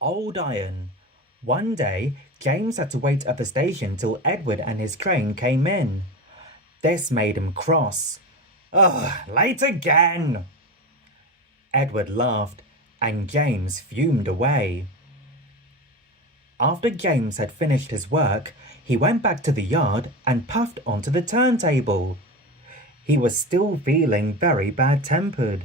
Old iron. One day, James had to wait at the station till Edward and his train came in. This made him cross. Ugh, late again! Edward laughed, and James fumed away. After James had finished his work, he went back to the yard and puffed onto the turntable. He was still feeling very bad-tempered.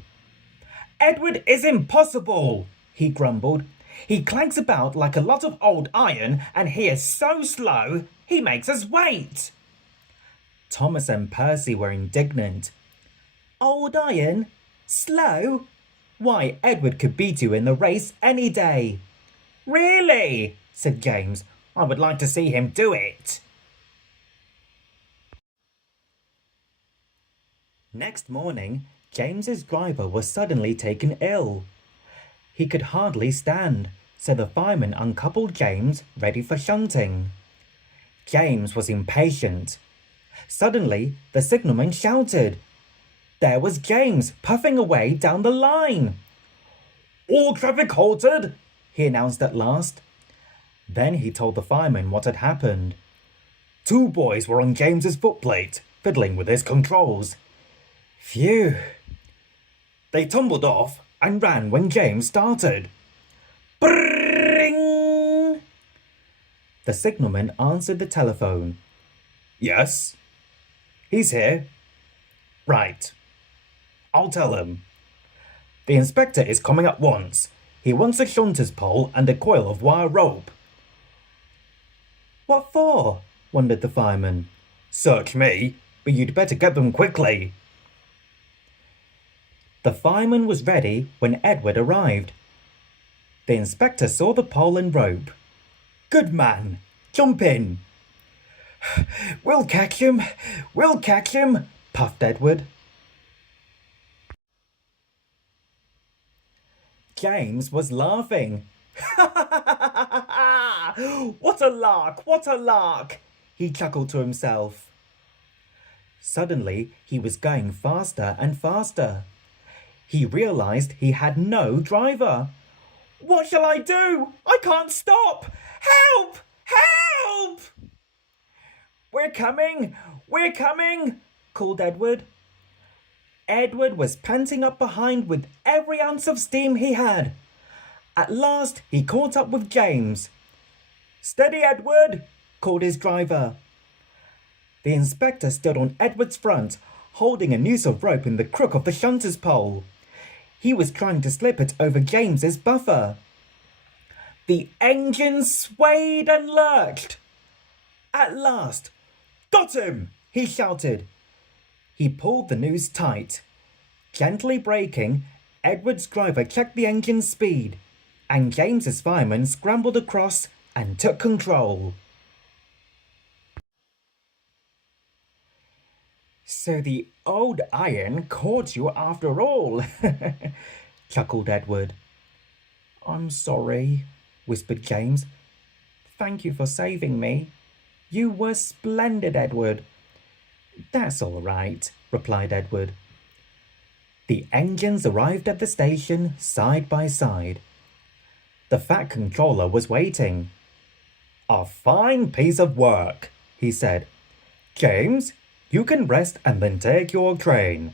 Edward is impossible, he grumbled. He clanks about like a lot of old iron, and he is so slow, he makes us wait. Thomas and Percy were indignant. Old iron? Slow? Why, Edward could beat you in the race any day. Really? Said James. I would like to see him do it. Next morning, James's driver was suddenly taken ill. He could hardly stand, so the fireman uncoupled James, ready for shunting. James was impatient. Suddenly, the signalman shouted. There was James, puffing away down the line. All traffic halted, he announced at last. Then he told the fireman what had happened. 2 boys were on James's footplate, fiddling with his controls. Phew. They tumbled off and ran when James started. Brrring! The signalman answered the telephone. Yes? He's here. Right. I'll tell him. The inspector is coming at once. He wants a shunter's pole and a coil of wire rope. What for? Wondered the fireman. Search me, but you'd better get them quickly. The fireman was ready when Edward arrived. The inspector saw the pole and rope. Good man, jump in. We'll catch him, puffed Edward. James was laughing. What a lark, he chuckled to himself. Suddenly, he was going faster and faster. He realized he had no driver. What shall I do? I can't stop! Help! Help! We're coming! Called Edward. Edward was panting up behind with every ounce of steam he had. At last, he caught up with James. Steady, Edward, called his driver. The inspector stood on Edward's front, holding a noose of rope in the crook of the shunter's pole. He was trying to slip it over James's buffer. The engine swayed and lurched. At last, got him, he shouted. He pulled the noose tight. Gently braking, Edward's driver checked the engine's speed, and James's fireman scrambled across and took control. So the old iron caught you after all, chuckled Edward. I'm sorry, whispered James. Thank you for saving me. You were splendid, Edward. That's all right, replied Edward. The engines arrived at the station side by side. The Fat Controller was waiting. A fine piece of work, he said. James, you can rest and then take your train.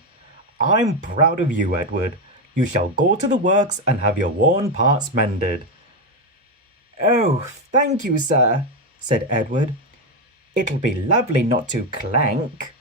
I'm proud of you, Edward. You shall go to the works and have your worn parts mended. Oh, thank you, sir, said Edward. It'll be lovely not to clank.